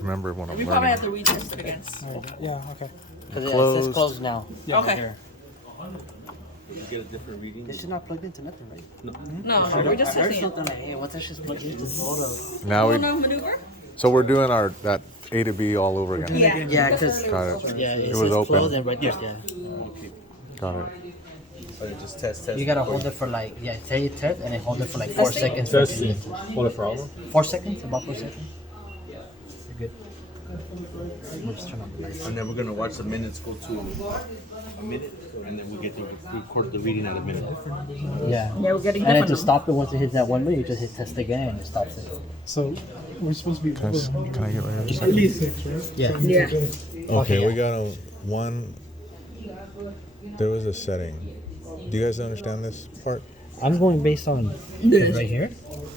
remember when I'm We probably learning. have to retest it again. Yeah, okay. Because it Closed. says closed now. Yeah. Okay. Here. You get a different reading. This is not plugged into nothing, right? No, we're just I heard testing it. something like, hey, what's that shit plugged into? Hold up. Now Oh, we, no maneuver? so we're doing that A to B all over again. Yeah. Yeah, because Got it. yeah, It it, was says open. closed and right there. Yeah. Got it. Just test. You gotta hold it for like say it test and then hold it for like 4 Testing? seconds. Testing. Hold it for how long? 4 seconds, about 4 seconds. You're good. We'll just turn on the lights. And then we're gonna watch the minutes go to a minute, and then we get to record the reading at a minute. Yeah. Yeah, we're getting And then to different. stop it once it hits that 1 minute, you just hit test again and it stops it. So we're supposed to be. Test. Can I get right here? At least 6, right? Yeah. Yeah. Okay, we got a one. There was a setting. Do you guys understand this part? I'm going based on right here.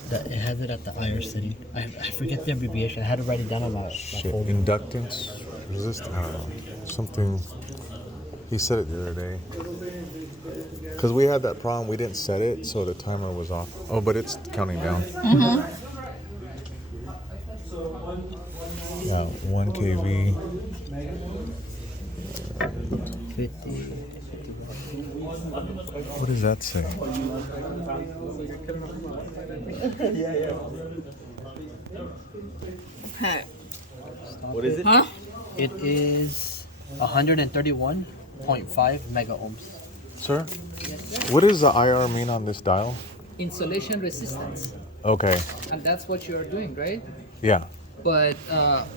That it has it at the IR setting. I forget the abbreviation. I had to write it down on my Shit. folder. Inductance, resist. I don't know. Something. He said it the other day. Because we had that problem. We didn't set it, so the timer was off. Oh, but it's counting down. Yeah, 1 kV. 50. What does that say? Hey. What is it? Huh? It is 131.5 mega ohms. Sir? What does the IR mean on this dial? Insulation resistance, Okay. and that's what you are doing, right? Yeah. But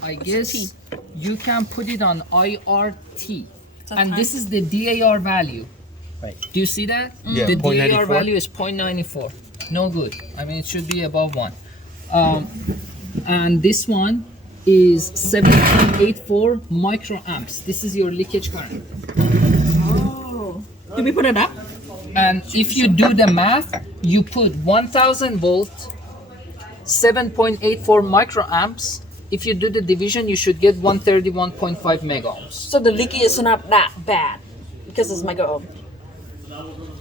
I guess you can put it on IRT, and this is the DAR value. Right. Do you see that? Yeah, The DAR 0.94. value is 0.94. No good. I mean, it should be above 1. And this one is 7.84 microamps. This is your leakage current. Oh. Did we put it up? And if you do the math, you put 1000 volt, 7.84 microamps. If you do the division, you should get 131.5 mega ohms. So the leaky is not that bad because it's mega ohm.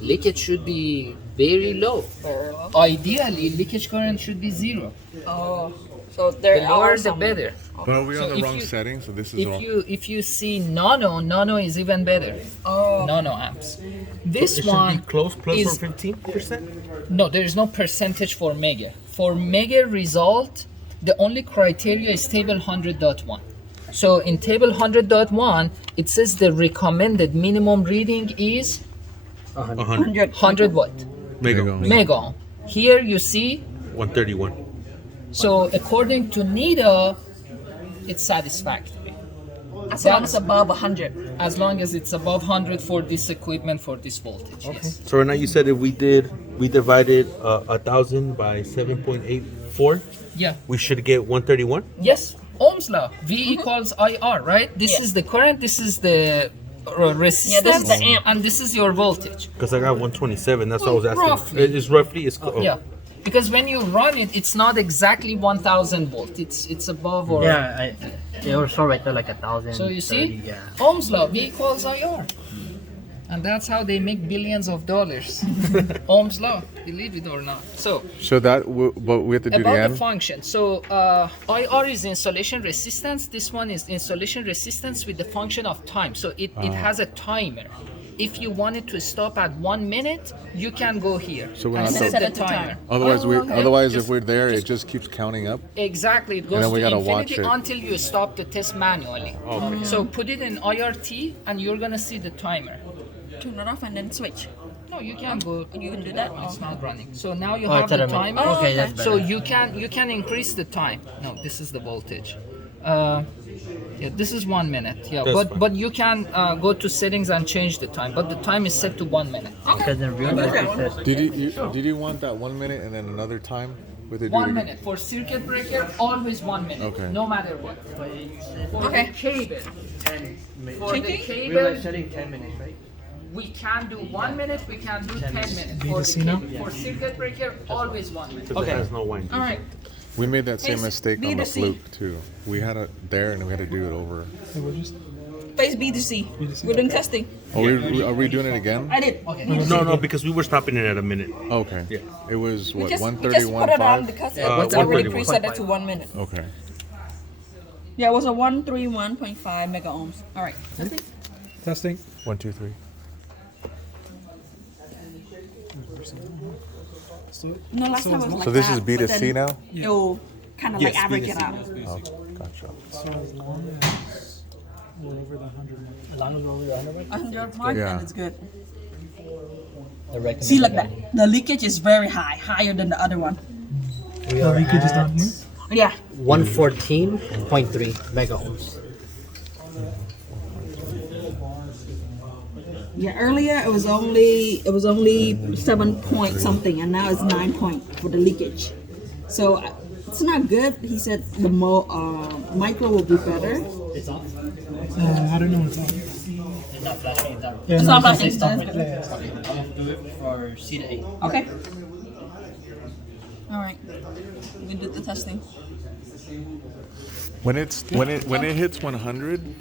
Leakage should be very low. Very low. Ideally, leakage current should be 0. Oh. So The there lower, are the some. better. But are we So on the if wrong you- setting? So this is wrong. If you see nano is even better. Oh. Nano amps. This It should one be close, plus is- or 15%. No, there is no percentage for mega. For mega result, the only criteria is table 100.1. So in table 100.1, it says the recommended minimum reading is 100 100 what? mega. Mega ohm. Here you see, 131. so according to NIDA, it's satisfactory. As long as above 100. As long as it's above 100 for this equipment, for this voltage, yes. So right now you said if we divided 1,000 by 7.84, Yeah. we should get 131. Yes, Ohm's law. V equals IR, right? This Yeah. is the current, this is the resistance, this is the amp. and this is your voltage. Because I got 127. That's what I was asking. Roughly. It's roughly. It's oh. Yeah, because when you run it, it's not exactly 1000 volt. It's above or. Yeah, it was show right there like 1,000. So you see, Yeah. Ohm's law, V equals IR. And that's how they make billions of dollars. Ohm's law, believe it or not. So, So but we have to do the about the end? function. So, IR is insulation resistance. This one is insulation resistance with the function of time. So, it has a timer. If you wanted to stop at 1 minute, you can go here So we're and not set set the it to timer. Otherwise, okay. otherwise, Just- if we're there, it just keeps counting up. Exactly, it And goes then we to gotta watch infinity it. until you stop the test manually. Okay. So put it in IRT and you're gonna see the timer. Turn it off and then switch. No, you can go. You can do that? It's not running. So now you Oh, have it's at the a minute. timer. Oh, okay, that's So better. you can increase the time. No, this is the voltage. Yeah, this is 1 minute. Yeah, That's but fine. but you can go to settings and change the time. But the time is set to 1 minute. Because in real life it says Did you want that 1 minute and then another time? With it 1 minute for circuit breaker, always 1 minute. Okay. No matter what. For Okay. the cable. For the Changing? real life cable, setting 10 minutes, right? we can do 1 minute. We can do 10 minutes. B For to the C now? cable, for circuit breaker, always 1 minute. Because it has no wind. All right. We made that same Face mistake B on to the C. fluke too. We had it there and we had to do it over. So we're just. Face B to C. We're doing testing. Oh, are we doing it again? I did. No, because we were stopping it at a minute. Okay. Yeah. It was We what just 131.5. put it on because it's already 131. preset it to 1 minute. Okay. Yeah, it was a 131.5 mega ohms. All right. Testing. 1, 2, 3. No, last time it was like So this that, is B but to then C now? It'll kind of Yes, like average B it to C. out. Oh, gotcha. So as long as we're over the 100 mark. As long as we're over the 100, 100 mark, Yeah. and it's good. the recommended See, like that. value. The leakage is very high, higher than the other one. We The are leakage is at down here? Yeah. 114.3 mega ohms. Yeah. Earlier it was only 7 point something, and now it's 9 point for the leakage. So it's not good. He said the micro will be better. It's off. I don't know what's on. It's not flashing. It's on. Yeah, It's no, not it's flashing. just- That's yeah, good. yeah. I'm gonna do it for C to A. Okay. All right. We did the testing. When it hits 100,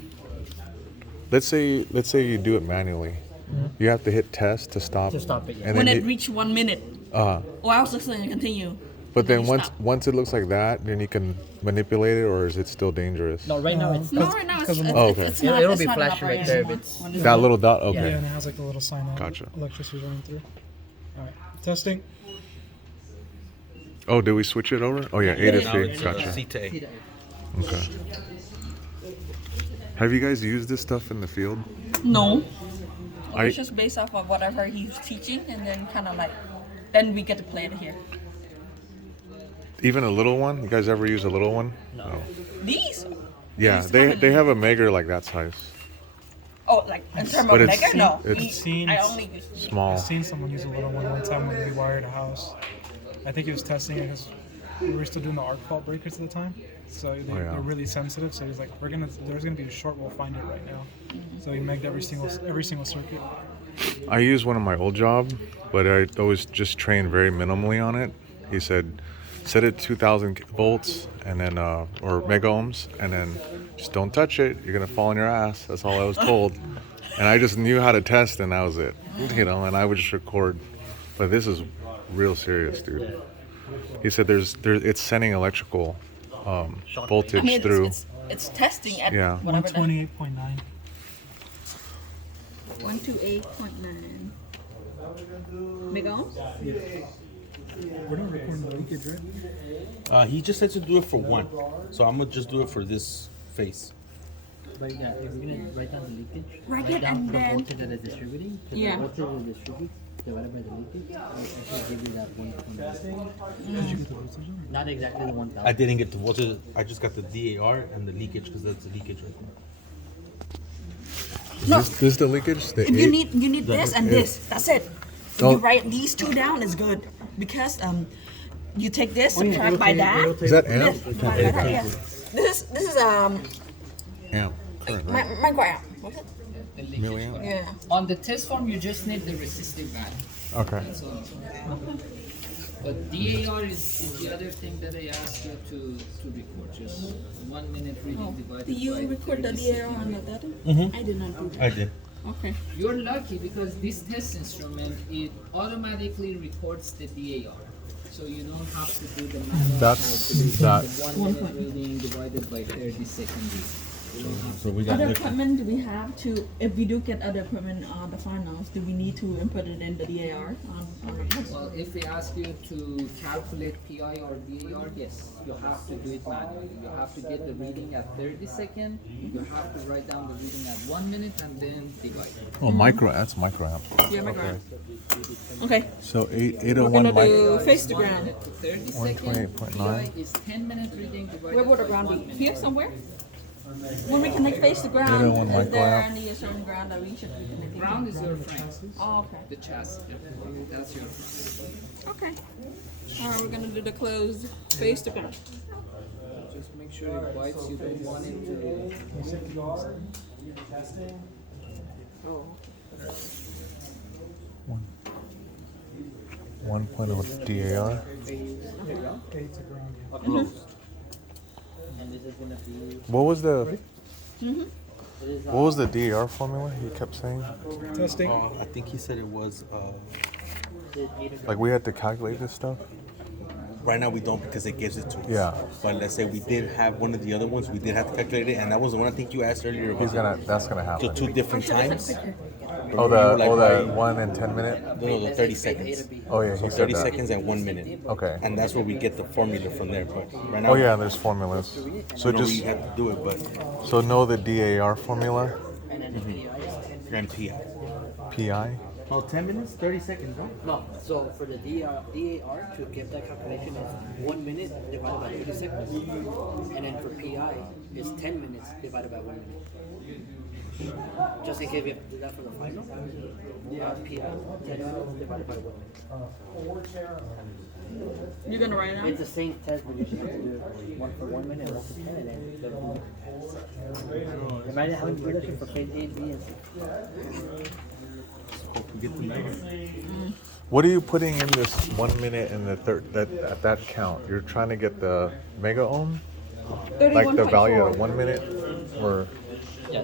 let's say you do it manually. You have to hit test to stop. To stop it, yeah. And When then it reached 1 minute. uh, Oh, I was just going to continue. but then you once stop. once it looks like that, then you can manipulate it, or is it still dangerous? No, right now it's No, right now it's, Oh, okay. it's not. It'll it's be not flashing right operating there if when- it's- when it's- That little dot. Okay. Yeah, and it has like a little sign on. Gotcha. Electricity running through. All right. Testing. Oh, did we switch it over? Oh yeah, A to Now C. it's Gotcha. C to A. C to A. Okay. Have you guys used this stuff in the field? No. I- It's just based off of whatever he's teaching, and then kind of like, then we get to play it here. Even a little one? You guys ever use a little one? No. These? Yeah, These they haven't- have a Megger like that size. Oh, like in terms But of it's- mega? No. it's- I only use. Small. I've seen someone use a little one time when we wired a house. I think he was testing it because we were still doing the arc fault breakers at the time. So yeah. they're really sensitive. So he's like, there's gonna be a short. We'll find it right now. So he megged every single circuit. I used one on my old job, but I always just trained very minimally on it. He said, set it 2,000 volts and then or mega ohms, and then just don't touch it. You're gonna fall on your ass. That's all I was told. And I just knew how to test, and that was it. And I would just record. But this is real serious, dude. He said it's sending electrical voltage I mean, through. it's testing at Yeah. whatever. 128.9. 128.9 mega ohms. We're not recording the leakage, right? He just said to do it for one, so I'm gonna just do it for this face. But yeah, if you're gonna write down the leakage, Write it down and the then- voltage that is distributing. 'Cause Yeah. The voltage that is distributed divided by the leakage, it should give you that 1.9. Not exactly the 1,000. I didn't get the voltage. I just got the DAR and the leakage because that's the leakage right there. No, This is the leakage. The if you eight- need this and this, that's it. If Oh. you write these two down is good because you take this, subtract by that. Is that amp? This, by that, yeah. This is Amp. Current, right? micro amp. What's it? Milliamp. Yeah. On the test form, you just need the resistive value. Okay. That's all. But DAR is the other thing that I asked you to record. Just 1 minute reading divided Do you by record the 30 DAR on the data? I did not do that. I did. Okay. You're lucky because this test instrument, it automatically records the DAR. So you don't have to do the manual That's- calculation, that- the 1 minute reading divided by 30 second reading. You don't have So we got Other liquid. equipment, do we have to, if we do get other equipment on the finals, do we need to input it in the DAR on the test? Well, if we ask you to calculate PI or DAR, yes, you have to do it manually. You have to get the reading at 30 seconds. You have to write down the reading at 1 minute and then divide. Oh, micro. That's micro amp. Yeah, my God. Okay, So we're 801 gonna micro. do face to 1 ground. minute to 30 seconds. 128.9. PI is 10 minute reading divided Where would the by ground 1 be? minute. Here somewhere? When we connect face to ground, 801 is there microamp. any certain ground that we should be connecting? Ground is your frame. Oh, okay. The chassis. That's your frame. Okay. Alright, we're gonna do the closed face to ground. Just make sure it bites. You don't want it to. One point of DAR. 8 to ground. And this is gonna be. What was the DAR formula he kept saying? Testing. I think he said it was. Like we had to calculate this stuff. Right now we don't because it gives it to us. Yeah. But let's say we did have one of the other ones, we did have to calculate it, and that was the one I think you asked earlier about. That's gonna So happen. 2 different times. Oh, Remember you were the like, 1 and 10 minute. No, the 30 seconds. Oh yeah, he So said 30 that. seconds and 1 minute. Okay. And that's where we get the formula from there. But right now, Oh yeah, there's formulas. So we just have to do it, but so know the DAR formula, you're in PI. PI. Oh, 10 minutes, 30 seconds, no? No, so for the DAR to give that calculation is 1 minute divided by 30 seconds, and then for PI is 10 minutes divided by 1 minute. Just in case we have to do that for the final, PI 10 minutes divided by 1 minute. You're gonna write it It's down? the same test, but you just have to do it one for 1 minute, one for 10, and then you gotta do. Imagine having to do that shit for phase A, B, and C. Hope we get the number. What are you putting in this 1 minute and the third that count? You're trying to get the mega ohm, like the value of 1 minute, or Yeah, I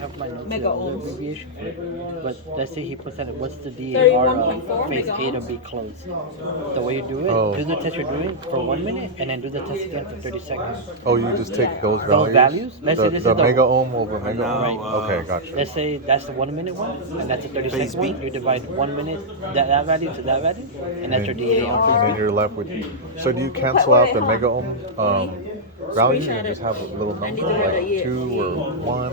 have my notes Mega here, the ohms. abbreviation for it. But let's say he puts that, what's the DAR 31.4 of phase mega A to ohms. B closed? The way you do it, Oh. do the test you're doing for 1 minute and then do the test again for 30 seconds. oh, you just take those values? Those values? Let's the, say this the is the- mega ohm over mega ohm. Right. Okay, gotcha. Let's say that's the 1 minute one, and that's a 30 Phase second B. one. You divide 1 minute, that value to that value, and that's your DAR. And then you're left with. So do you cancel out the mega ohm value and just have a little number like 2 or 1?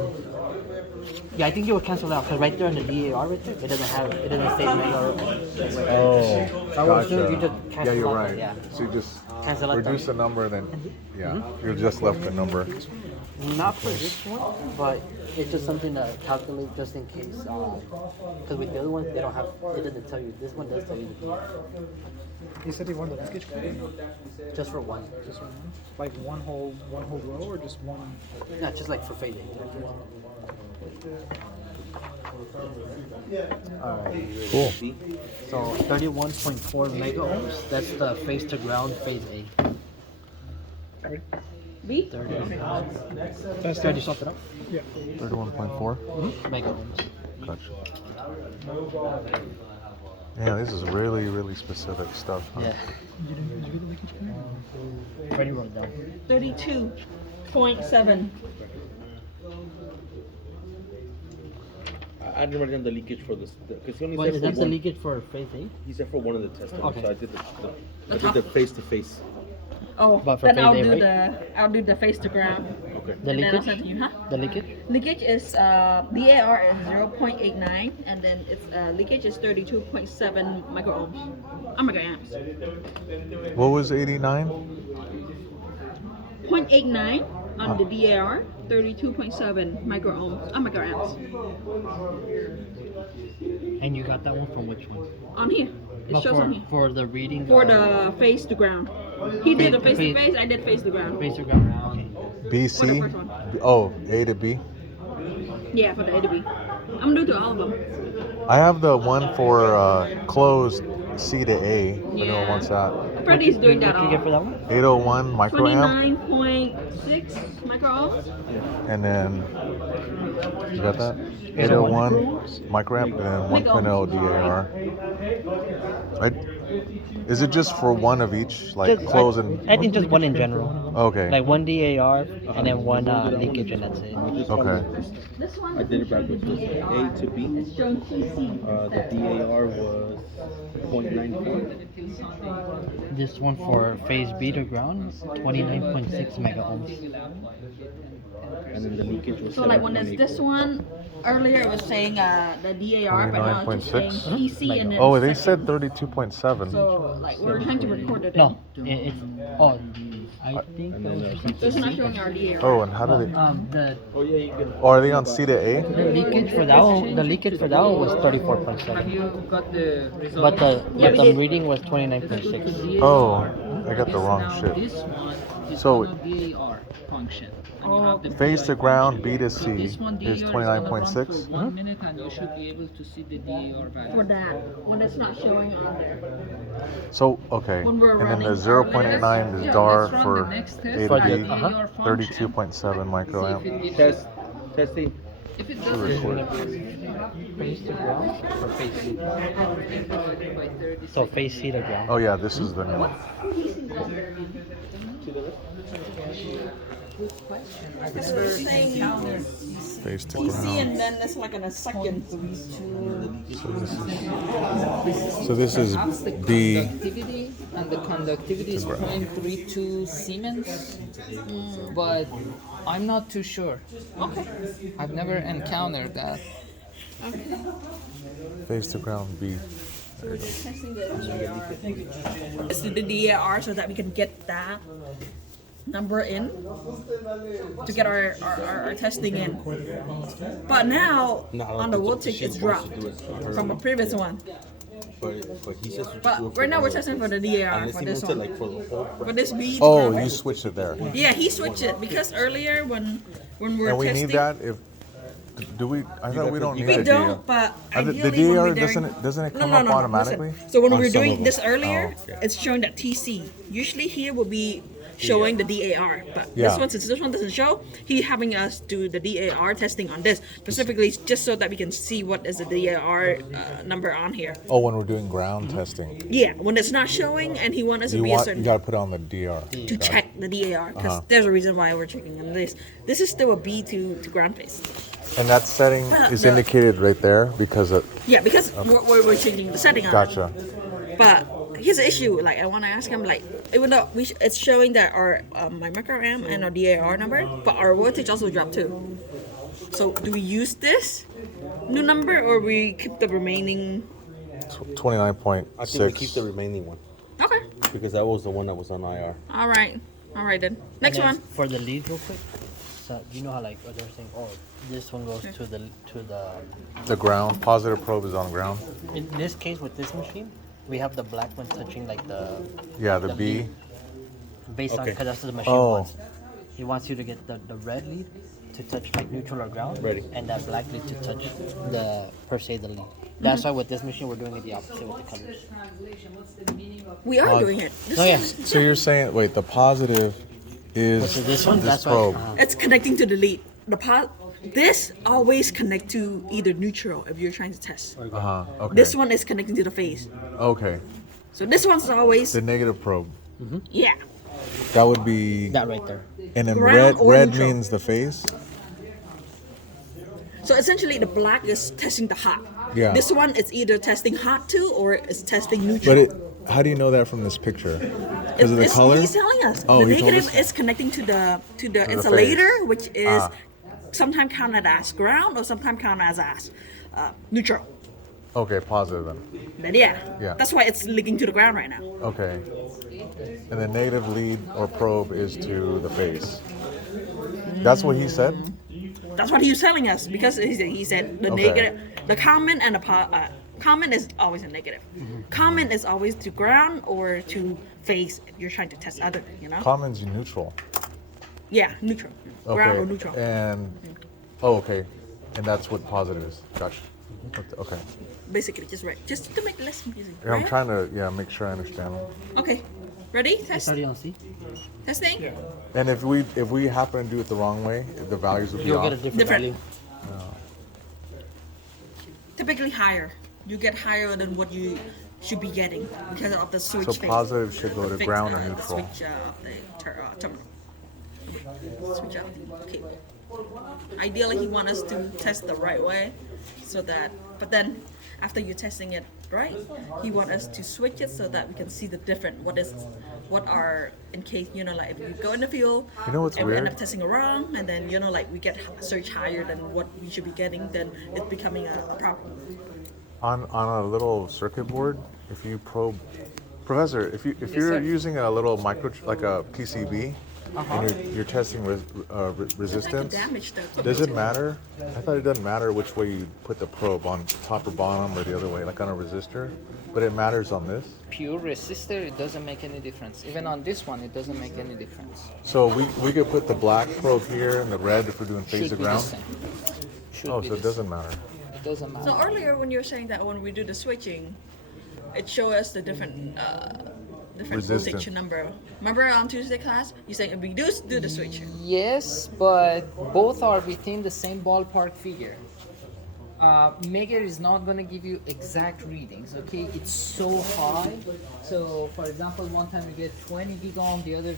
Yeah, I think you would cancel out because right there on the DAR right there, it doesn't say mega or Oh, So I would assume you gotcha. just Yeah, cancel you're out right. that, yeah. So you just Cancel out reduce that. the number, then yeah, you're just left the number. Not for this one, but it's just something to calculate just in case. Because with the other ones, they don't have. It doesn't tell you. This one does tell you the DAR. He said he wanted the leakage code. Just for one. Just one, like one whole row, or just one. Not just like for phase A. Cool. So 31.4 mega ohms. That's the phase to ground phase A. B? 30 something up. 31.4. Mega ohms. Gotcha. Yeah, this is really, really specific stuff. Huh? Yeah. Freddie wrote it down. 32.7. I didn't write down the leakage for this because he only But said is for that the one. leakage for phase A? He said for one of the tests. Okay. So I did the face to face. Oh, But for then I'll phase A, do right? I'll do the face to ground. Okay. The And then I'll leakage? send to you, huh? The leakage? Leakage is DAR is 0.89, and then it's leakage is 32.7 microohms. Megaamps. What was 89? 0.89 on the DAR, 32.7 microohms. Megaamps. And you got that one from which one? On here, it No, shows for, on here. for the reading. For the face to ground. He did the face to face. I did face to ground. phase to ground. Okay. BC? For the first one. Oh, A to B. Yeah, for the A to B. I'm gonna do all of them. I have the one for closed C to A. I Yeah. know what's that. Freddie's doing that What you get for all. that one? 801 microamp, 29.6 microohms. and then you got that? 801 microamp, and then 1.0 DAR. Right? Is it just for one of each, like Just- close and? I think just one in general. Okay. Like one DAR and then one leakage, and that's it. Okay. This one I did it backwards. It was A to B. It's showing TC. The DAR was 0.94. This one for phase B to ground, 29.6 mega ohms. And then the leakage was So like when it's this one, earlier it was saying the DAR, but now it's just saying 29.6? TC and then Oh, they second. said 32.7. So like we're trying to record it. No, it's I think And that then was So it's not showing our DAR. Oh, and how do they? the Oh yeah, you can. Oh, are they on C to A? leakage for that one. The leakage for that one was 34.7, You got the result. but the Yeah, we the did. reading was 29.6. Oh, I got the wrong Now shit. This one is So- on a DAR function. And you have the Phase to DAR ground B to So C this one is DAR gonna run 29.6. for 1 minute, and you should be able to see the DAR value. For that, when it's not showing on there. So okay, When we're and then the running 0.89 Yeah, is let's DAR run for the next test A For to the- B, DAR function. 32.7 See if microamp. it gives Testing. If it doesn't, Record. Face to ground or face to So face C to ground. Oh yeah, this is the new one. Good question. I've Because never we're saying encountered Face to TC ground. and then it's like in a second. So this is perhaps the B. conductivity, and the conductivity is 0.32 Siemens, but I'm not too sure. Okay. I've never encountered that. Face to ground B. So we're just testing the DAR. Let's do the DAR so that we can get that number in to get our testing in. But now No, I don't on the think so. voltage She it's wants to dropped do it on her from a own. previous one. But he says to do it But for right now we're her. testing for the DAR Unless for he this wants it one. like for the whole. For this B. to Oh, ground. you switched it there. Yeah, he switched it because earlier when we're And we testing, need that if. Do we? I thought we don't need we a don't. But The ideally when DAR we're doing, doesn't it no, come no, up no, automatically? listen. So when On we're some doing of this them. earlier, Oh, okay. it's showing that TC. Usually here will be showing the DAR, but Yeah. this one, since this one doesn't show, he having us do the DAR testing on this specifically just so that we can see what is the DAR number on here. Oh, when we're doing ground testing, Yeah, when it's not showing and he wants us to be a you certain gotta put it on the DR. to check the DAR because there's a reson why we're checking on this. This is still a B to ground phase. And that setting is No. indicated right there because of. Yeah, because we're changing the setting on it. Gotcha. But here's the issue. Like I want to ask him, like even though it's showing that our my microamp and our DAR number, but our voltage also dropped too. So do we use this new number or we keep the remaining? 29.6. I think we keep the remaining one Okay. because that was the one that was on IR. All right. All right then. Next And then one. for the lead, real quick. So you know how like they're saying, oh, this one goes to the The ground positive probe is on ground. In this case with this machine, we have the black one touching like the Yeah, the The B. lead. based on Okay. because that's what the machine Oh. wants. He wants you to get the red lead to touch like neutral or ground, Ready. and that black lead to touch the per se the lead. That's why with this machine we're doing it the opposite with the colors. We are doing it. This Oh, yeah. is- So you're saying, wait, the positive is So this one, this that's probe. why. It's connecting to the lead. This always connect to either neutral if you're trying to test. Okay. This one is connecting to the phase. Okay. So this one's always The negative probe. yeah. That would be. That right there. And then Ground red. or Red neutral. means the phase. So essentially, the black is testing the hot. Yeah. This one is either testing hot too or it's testing neutral. But how do you know that from this picture? Because of the It's- color. He's telling us. Oh, the he told negative us? is connecting to the the insulator, phase. which is Ah. sometimes counted as ground or sometimes counted as neutral. Okay, positive then. Then yeah, Yeah. that's why it's linking to the ground right now. Okay. And the negative lead or probe is to the phase. That's what he said? That's what he was telling us because he said the Okay. negative, the common and the common is always a negative. Common is always to ground or to phase if you're trying to test other, you know? Common's neutral. Yeah, neutral. Okay. Ground or neutral. And, oh, okay. And that's what positive is. Gotcha. Okay. Basically, just right. Just to make it less confusing. Yeah, I'm right? trying to, make sure I understand. Okay. Ready? Test. Starting on C, Testing. And if we happen to do it the wrong way, the values will be you'll off. get a different, Different. value. Typically higher. You get higher than what you should be getting because of the switch So phase. positive should go The to fix- ground or the neutral. switch of the terminal. Switch up. Okay. Ideally, he wants us to test the right way, so that. But then, after you're testing it right, he wants us to switch it so that we can see the different. What are in case like if you go in the field, You know what's and we end weird? up testing it wrong, and then like we get search higher than what we should be getting, then it's becoming a problem. On a little circuit board, if you probe, Professor, if you're sir. using a little micro like a PCB, and you're testing resistance, damage the does it matter? I thought it doesn't matter which way you put the probe, on top or bottom or the other way, like on a resistor, but it matters on this. Pure resistor, it doesn't make any difference. Even on this one, it doesn't make any difference. So we could put the black probe here and the red if we're doing phase Should to be the ground. same. Should Oh, be so the it doesn't matter. same. It doesn't matter. So earlier when you were saying that when we do the switching, it show us the different Resistance. voltage number. Remember on Tuesday class, you saying if we do the switch. Yes, but both are within the same ballpark figure. Mega is not gonna give you exact readings, okay? It's so high. So for example, one time you get 20 gigohm, the other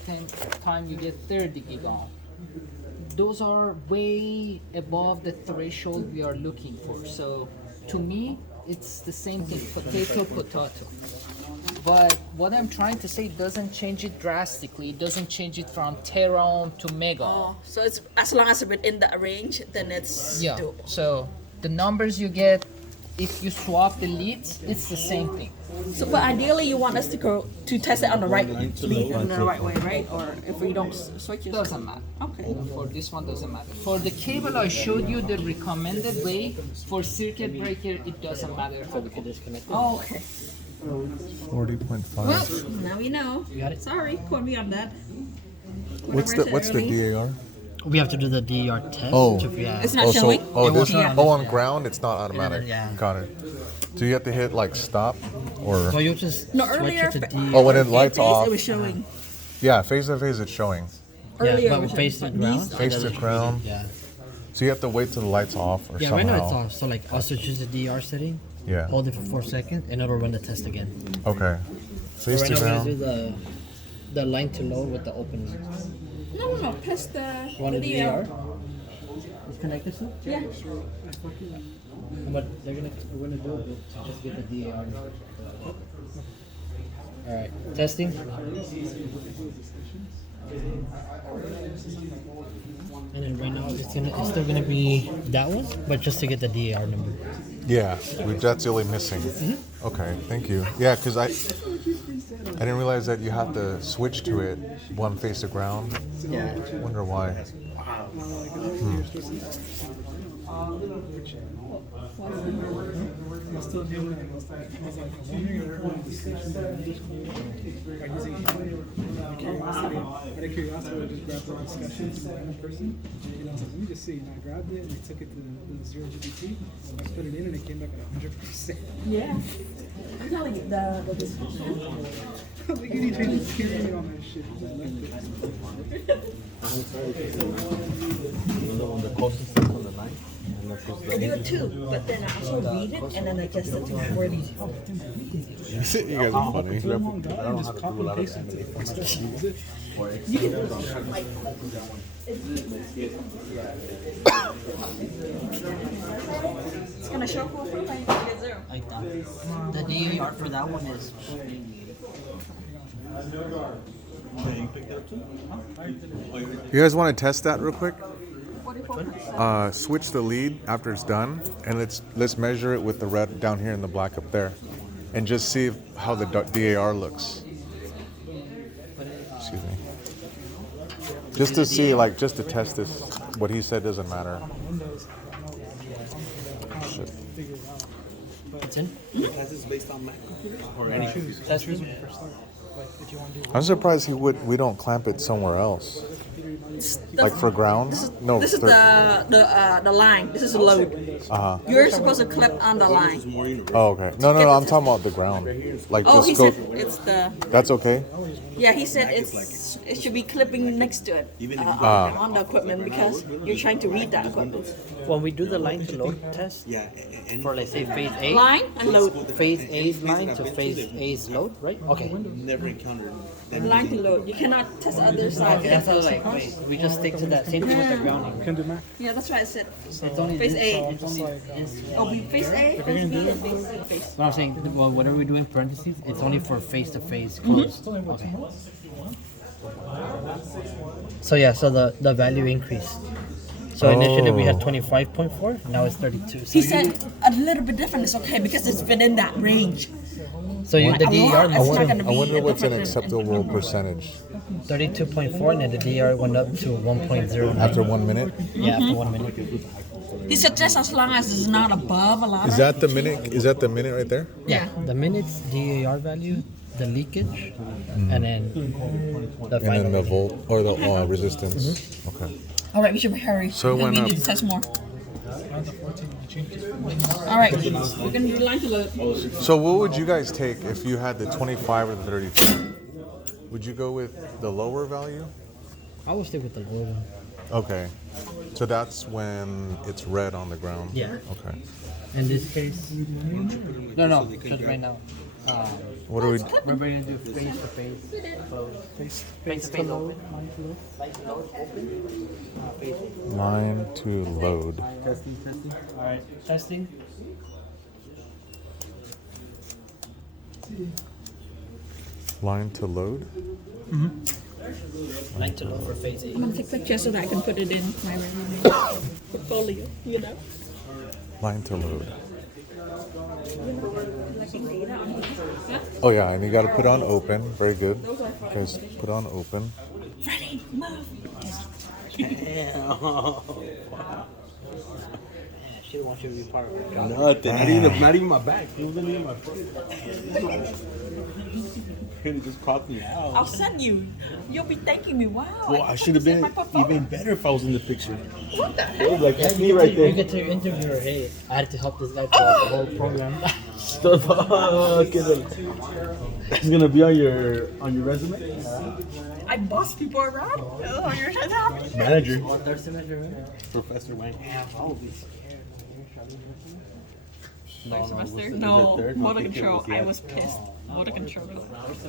time you get 30 gigohm. Those are way above the threshold we are looking for. So to me, it's the same thing, potato. But what I'm trying to say doesn't change it drastically. It doesn't change it from teraohm to mega. Oh, so it's as long as it's within the range, then it's Yeah. doable. So the numbers you get, if you swap the leads, it's the same thing. So, but ideally, you want us to go to test it on the right lead in the right way, right? Or if we don't switch it, Doesn't matter. Okay. For this one, doesn't matter. For the cable, I showed you the recommended way. For circuit breaker, it doesn't matter. So we can disconnect it. Oh, okay. 40.5. Well, now we know. You got it? Sorry, quote me on that. What's Whatever I the said earlier. DAR? We have to do the DER test. Oh. Yeah. It's not showing. Yeah. On ground, it's not automatic. Yeah. Got it. Do you have to hit like stop or? So you just No, switch earlier. it to DER. Oh, when it lights Phase, off. it was showing. Yeah, phase to phase, it's showing. Earlier, Yeah, it but was face to showing. ground. These- it Face to doesn't ground. read it, Yeah. So you have to wait till the lights off or Yeah, somehow. right now it's off. So like also choose the DER setting. Yeah. Hold it for 4 seconds and it'll run the test again. Okay. Face Right to now we're gonna do ground. the line to load with the open lines. No. Test the. You want the the DER? It's connected to? Yeah. But we're gonna do it to just get the DER. Alright, testing. And then right now it's still gonna be that one, but just to get the DER number. Yeah, that's the only missing. Okay, thank you. Yeah, because I didn't realize that you have to switch to it one face to ground. Yeah. Wonder why. I was still doing it. I was like, wondering if we're having a discussion by using curiosity. Out of curiosity, I just grabbed the discussion from a random person. And I was like, let me just see. And I grabbed it and I took it to the 0GPT. I put it in and it came back at 100%. Yeah. I'm telling you, the discussion. I was like, you need to change the period on that shit. Just left it. The closest thing on the line. And that's just I do it too, but then I also read it and then adjust it to my wording. You guys are funny. I don't just copy and paste it. Use it. You can do it like. It's gonna show for free when you get zero. Like that. The DER for that one is You guys want to test that real quick? Switch the lead after it's done, and let's measure it with the red down here and the black up there, and just see how the DAR looks. Excuse me. Just to see, like, just to test this. What he said doesn't matter. Shit. Figure it out. it's in. Test is based on Mac or any computer. That's when you first start. Like, if you want to do I'm surprised we don't clamp it somewhere else, like for ground. No, This is the line. This is the load. You're supposed to clip on the line. More universal. Oh, okay. No, I'm talking about the ground. Like Oh, just he go. said it's the. That's okay. Yeah, he said it should be clipping next to it on the equipment because you're trying to read that equipment. When we do the line to load test Yeah, and for let's say phase A, Line and load. phase A's line to phase A's load, right? Okay. never encountered that. Line to load. You cannot test the other side. Okay, that's how like wait, we just stick to that same thing with the grounding. can do Mac. Yeah, that's why I said. It's only Phase this, A. It's only this. Oh, we face A, face B, and face. What I'm saying, well, whatever we do in parentheses, it's only for face to face closed. Okay. So yeah, so the value increased. So initially we had 25.4, now it's 32. So He said a little bit different is okay because it's within that range. so you, the A DER lot, it's not moved gonna I be wonder a what's an different acceptable percentage 32.4 and then the DER went up to 1.09. after 1 minute. Yeah, after 1 minute. He said just as long as it's not above a lot. Is that the minute? Is that the minute right there? Yeah, the minutes DER value, the leakage, and then the And final. then the volt or the resistance. Okay. All right, we should hurry. So it because went we up. need to test more. Around the 14, you change it. All right, we're gonna do line to load. So what would you guys take if you had the 25 or the 32? Would you go with the lower value? I will stick with the lower one. Okay. So that's when it's red on the ground. Yeah. Okay. In this case, no, just right now. What do we? We're going to do face to face. Face to face open. Line to load. Testing. All right, testing. Line to load. Line to load for phase 8. I'm gonna take pictures so that I can put it in my portfolio. You know. Line to load. Collecting data on huh? Oh yeah, and you got to put on open. Very good. Guys, put on open. Ready, move. She don't want you to be part of it. Nothing. Not even my back. It wasn't even my front. Could have just cropped me out. I'll send you. You'll be thanking me. Wow. Well, I should have been even better if I was in the picture. What the It hell? was like, that's me right You there. get to your interviewer, hey, I had to help this guy throughout the whole program. That's gonna be on your resume. I boss people around. Oh, you're so happy. Manager, Third semester, right? Professor Wang. Third semester? was it No, third? I motor think it control. was, yeah. I was pissed. Motor control class.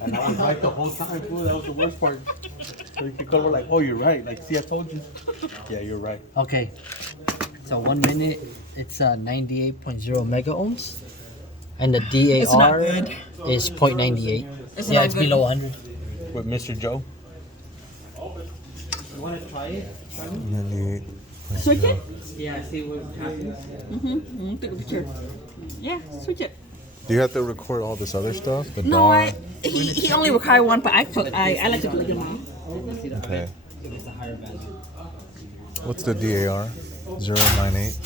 And I was right the whole time, fool. That was the worst part. So you could cover like, oh, you're right. Like, see, I told you. Yeah, you're right. Okay. So 1 minute, it's 98.0 mega ohms. And the It's not DAR good. is 0.98. It's Yeah, not it's good. below 100. With Mr. Joe. You want to try it? 98. Switch it? Yeah, see what happens. Take a picture. Yeah, switch it. Do you have to record all this other stuff? The No, DAR? he only required one, but I like to do it now. Okay. If it's a higher value. What's the DAR? 098.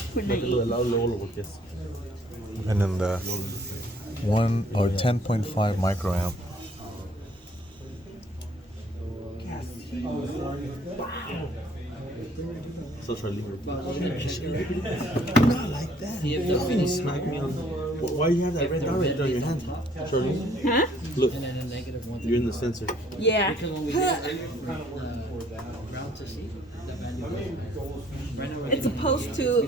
And then the 1 or 10.5 microamp. So Charlie. See if the finish smack me on the. Why you have that red dot right there on your hand? Charlie. Huh? Look, And then a negative one. you're in the sensor. Yeah. Because when we did the ground to see, the value. Right now we're It's supposed to